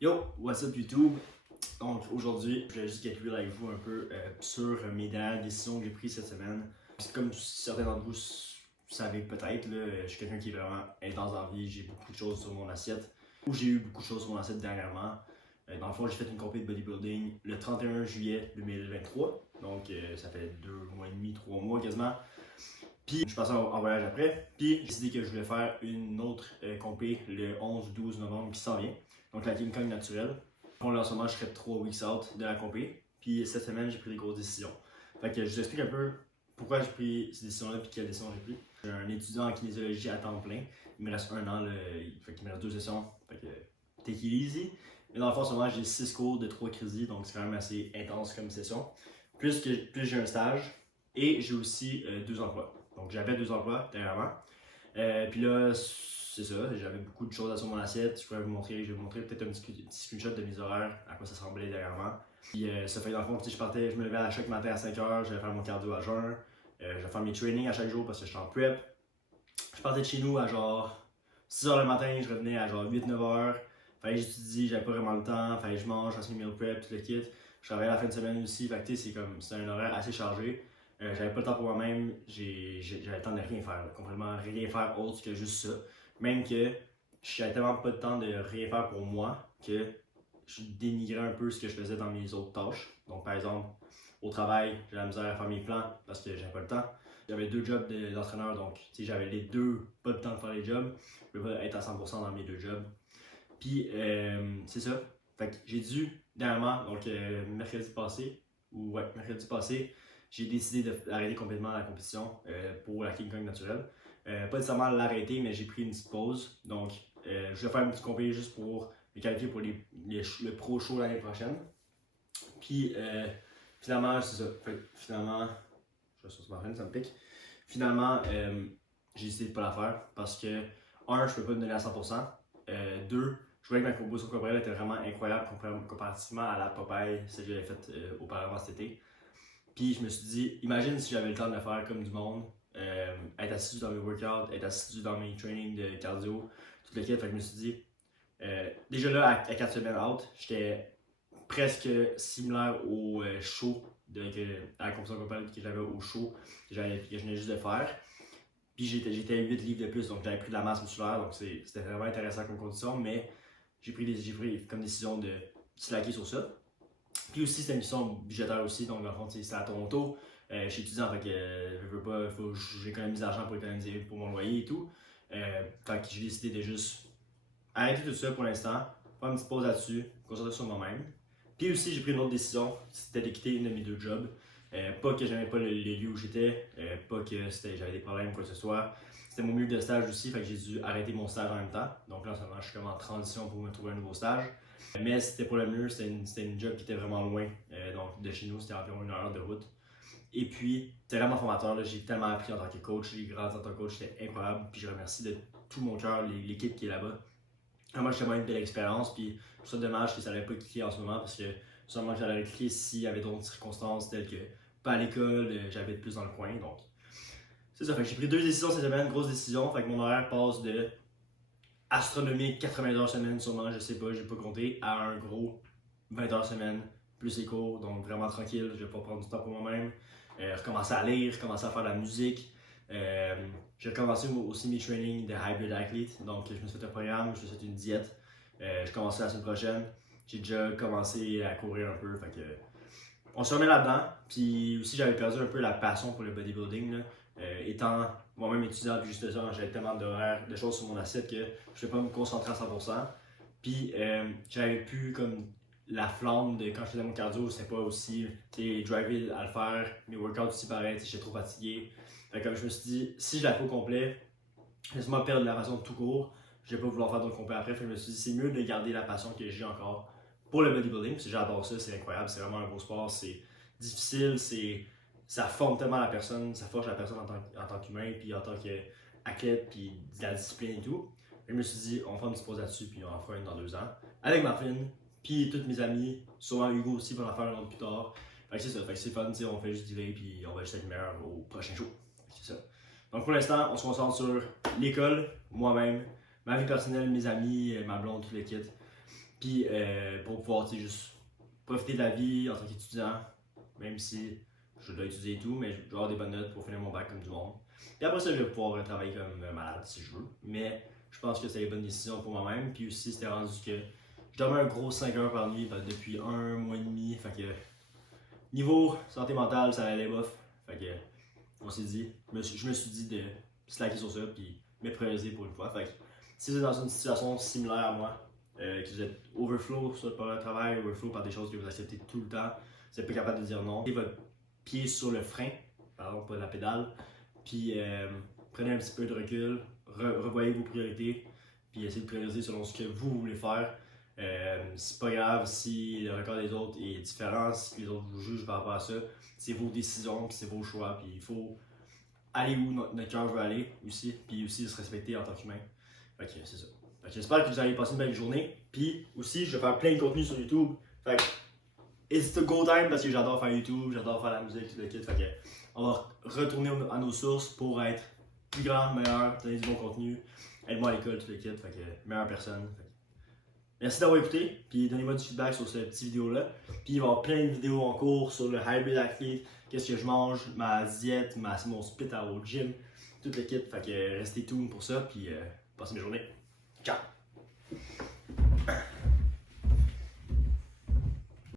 Yo, what's up YouTube? Donc aujourd'hui, je voulais juste calculer avec vous un peu sur mes dernières décisions que j'ai prises cette semaine. Comme certains d'entre vous savez peut-être, je suis quelqu'un qui est vraiment intense dans la vie, j'ai beaucoup de choses sur mon assiette. J'ai eu beaucoup de choses sur mon assiette dernièrement. Dans le fond, j'ai fait une compétition de bodybuilding le 31 juillet 2023. Donc ça fait 2 mois et demi, 3 mois quasiment. Puis je suis passé en voyage après. Puis j'ai décidé que je voulais faire une autre compé le 11-12 novembre qui s'en vient. Donc la King Kong naturelle. Pour là, en ce moment, je serais 3 weeks out de la compé. Puis cette semaine, j'ai pris des grosses décisions. Fait que je vous explique un peu pourquoi j'ai pris ces décisions-là puis quelles décisions j'ai pris. Je suis un étudiant en kinésiologie à temps plein. Il me reste un an, fait qu'il me reste 2 sessions. Fait que take it easy. Mais dans le fond, en ce moment, j'ai 6 cours de 3 crédits, donc c'est quand même assez intense comme session. Plus j'ai un stage et j'ai aussi 2 emplois. Donc j'avais 2 emplois dernièrement. Puis là, c'est ça, j'avais beaucoup de choses sur mon assiette. Je vais vous montrer peut-être un petit screenshot de mes horaires, à quoi ça ressemblait dernièrement. Puis ça fait dans le fond, je me levais à chaque matin à 5h, j'allais faire mon cardio à jeun. Je vais faire mes trainings à chaque jour parce que je suis en prep. Je partais de chez nous à genre 6h le matin, je revenais à genre 8-9h. Fallait que j'étudie, j'avais pas vraiment le temps, fallait que je mange, je fasse mes meal prep, tout le kit. Je travaillais la fin de semaine aussi, fait que c'est un horaire assez chargé. J'avais pas le temps pour moi-même, j'avais le temps de rien faire, complètement rien faire autre que juste ça. Même que j'avais tellement pas de temps de rien faire pour moi que je dénigrais un peu ce que je faisais dans mes autres tâches. Donc par exemple, au travail, j'ai la misère à faire mes plans parce que j'avais pas le temps. J'avais 2 jobs d'entraîneur, donc j'avais les deux, pas le temps de faire les jobs. Je peux pas être à 100% dans mes 2 jobs. Puis c'est ça. Fait que j'ai dû, dernièrement, donc mercredi passé, j'ai décidé d'arrêter complètement la compétition pour la King Kong naturelle. Pas nécessairement l'arrêter, mais j'ai pris une petite pause. Donc je vais faire une petite compétition juste pour me qualifier pour le Pro Show l'année prochaine. Puis finalement, c'est ça. Fait que, finalement, je suis sur ma fin, ça me pique. Finalement, j'ai décidé de pas la faire parce que, je peux pas me donner à 100%. Deux, je voyais que ma composition corporelle était vraiment incroyable comparativement à la Popeye, celle que j'avais faite auparavant cet été. Puis je me suis dit, imagine si j'avais le temps de le faire comme du monde, être assidu dans mes workouts, être assidu dans mes trainings de cardio, tout le kit. Fait que je me suis dit, déjà là, à 4 semaines out, j'étais presque similaire au show, à la compétition corporelle que j'avais au show que je venais juste de faire. Puis j'étais à 8 livres de plus, donc j'avais pris de la masse musculaire, donc c'était vraiment intéressant comme condition, mais j'ai pris comme décision de slacker sur ça. Puis aussi, c'était une décision budgétaire aussi, donc dans le fond, c'était à Toronto. Je suis étudiant, fait que je veux pas, j'économise l'argent pour économiser pour mon loyer et tout. Fait que j'ai décidé de juste arrêter tout ça pour l'instant, faire une petite pause là-dessus, me concentrer sur moi-même. Puis aussi, j'ai pris une autre décision, c'était de quitter une de mes 2 jobs. Pas que j'aimais pas le lieu où j'étais, pas que j'avais des problèmes ou quoi que ce soit. C'était mon milieu de stage aussi, fait que j'ai dû arrêter mon stage en même temps. Donc là, en ce moment, je suis comme en transition pour me trouver un nouveau stage. Mais c'était pour le mieux, c'était une job qui était vraiment loin. Donc de chez nous, c'était environ 1 heure de route. Et puis, c'était vraiment formateur. Là. J'ai tellement appris en tant que coach, j'ai grandi en tant que coach, c'était incroyable. Puis je remercie de tout mon cœur l'équipe qui est là-bas. Moi, j'ai vraiment une belle expérience. Puis je trouve ça dommage que ça n'avait pas cliqué en ce moment parce que sûrement que ça allait cliquer s'il y avait d'autres circonstances telles que pas à l'école, j'habite plus dans le coin. Donc, c'est ça. Fait que j'ai pris 2 décisions cette semaine, grosse décision. Fait que mon horaire passe de astronomique 80 heures semaine, sûrement, je sais pas, j'ai pas compté, à un gros 20 heures semaine, plus les cours, donc vraiment tranquille, je vais pas prendre du temps pour moi-même. Recommencer à lire, recommencer à faire de la musique. J'ai recommencé aussi mes trainings de Hybrid Athlete, donc je me suis fait un programme, je me suis fait une diète. Je commence la semaine prochaine. J'ai déjà commencé à courir un peu, fait que on se remet là-dedans. Puis aussi, j'avais perdu un peu la passion pour le bodybuilding. Là. Étant moi-même étudiant, puis juste ça, j'avais tellement d'horaires, de choses sur mon assiette que je ne pouvais pas me concentrer à 100%. Puis j'avais plus comme la flamme de quand je faisais mon cardio, c'était pas aussi driver à le faire, mes workouts aussi pareil, j'étais trop fatigué. Fait que comme je me suis dit, si je la fais au complet, laisse-moi perdre la passion de tout court, je vais pas vouloir faire d'autres complet après. Fait que je me suis dit, c'est mieux de garder la passion que j'ai encore pour le bodybuilding, parce que j'adore ça, c'est incroyable, c'est vraiment un beau sport, c'est difficile, ça forme tellement la personne, ça forge la personne en tant qu'humain, puis en tant qu'athlète, puis de la discipline et tout. Et je me suis dit, on va faire une petite pause là-dessus, puis on en fera une dans 2 ans, avec Martin, puis tous mes amis, sûrement Hugo aussi, va en faire une autre plus tard. Fait que c'est ça, fait que c'est fun, on fait juste diver, puis on va juste être meilleur au prochain show. C'est ça. Donc pour l'instant, on se concentre sur l'école, moi-même, ma vie personnelle, mes amis, ma blonde, tout le kit. Puis pour pouvoir, tu sais, juste profiter de la vie en tant qu'étudiant, même si je dois étudier et tout, mais je dois avoir des bonnes notes pour finir mon bac comme du monde. Puis après ça, je vais pouvoir travailler comme malade si je veux. Mais je pense que c'est une bonne décision pour moi-même. Puis aussi, c'était rendu que je dormais un gros 5 heures par nuit depuis un mois et demi. Fait que niveau santé mentale, ça allait bof. Fait que on s'est dit, je me suis dit de slacker sur ça puis me prioriser pour une fois. Fait que si vous êtes dans une situation similaire à moi, que vous êtes overflow soit par le travail, overflow par des choses que vous acceptez tout le temps, vous n'êtes pas capable de dire non. Mettez votre pied sur le frein, pardon, pas la pédale, puis prenez un petit peu de recul, revoyez vos priorités, puis essayez de prioriser selon ce que vous voulez faire. C'est pas grave si le record des autres est différent, si les autres vous jugent par rapport à ça. C'est vos décisions, puis c'est vos choix, puis il faut aller où notre cœur veut aller aussi, puis aussi se respecter en tant qu'humain. Fait que c'est ça. Fait que j'espère que vous allez passer une belle journée. Puis aussi, je vais faire plein de contenu sur YouTube. Fait que it's the go time parce que j'adore faire YouTube, j'adore faire la musique, tout le kit. Fait que on va retourner à nos sources pour être plus grand, meilleur, donner du bon contenu, aide-moi à l'école, tout le kit. Fait que meilleure personne. Fait que merci d'avoir écouté, puis donnez-moi du feedback sur cette petite vidéo-là. Puis il va y avoir plein de vidéos en cours sur le Hybrid Athlete, qu'est-ce que je mange, ma diète, mon split au gym, tout le kit. Fait que restez tuned pour ça, puis passez une journée. Ciao!